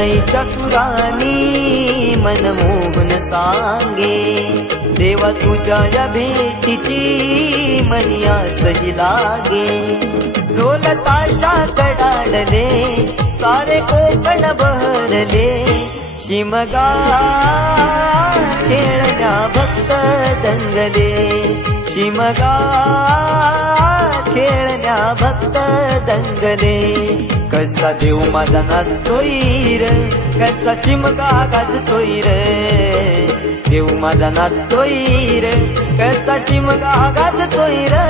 शनईच्या सुरानी मनमोहन सांगे, देवा तुझ्या या भेटीची मनी आसही लागे। ढोल ताशा कडाडले सारे कोकण बहरले, शिमगा खेळण्या भक्त दंगले, शिमगा खेळण्या भक्त दंगले। कसा देव माझा नाचतोय रे, कसा शिमगा गाजतोय रे, देव माझा नाचतोय रे, कसा शिमगा गाजतोय रे।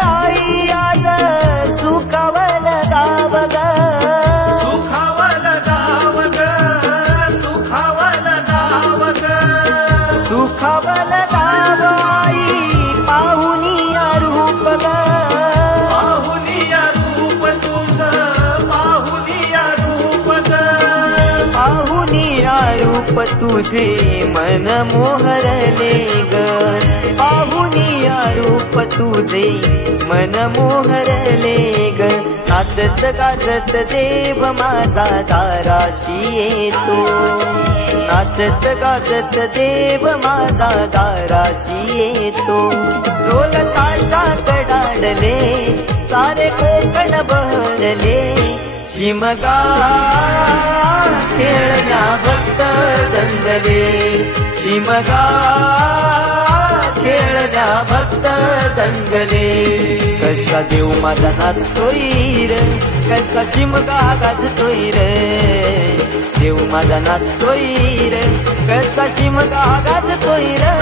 आई आज सुखावल गाव ग, सुखावल गाव ग, सुखावल गाव ग, सुखावल गाव आई पाहुनिया रूप ग, पाहुनिया रूप तुझ, पाहुनिया रूप ग, पाहुनिया रूप तुझे मन मोहरले ग, पाहुनिया रूप तुझे मन मोहरले ग। नाचत गाजत देव माझा दाराशी येतो, नाचत गाजत देव माझा दाराशी येतो। ढोल ताशा कडाडले सारे कोकण बहरले, शिमगा खेळण्या भक्त दंगले, शिमगा खेळण्या भक्त दंगले। कसा देव माझा नाचतोय रे, कसा शिमगा गाजतोय रे, देव माझा नाचतोय रे, कसा शिमगा गाजतोय रे।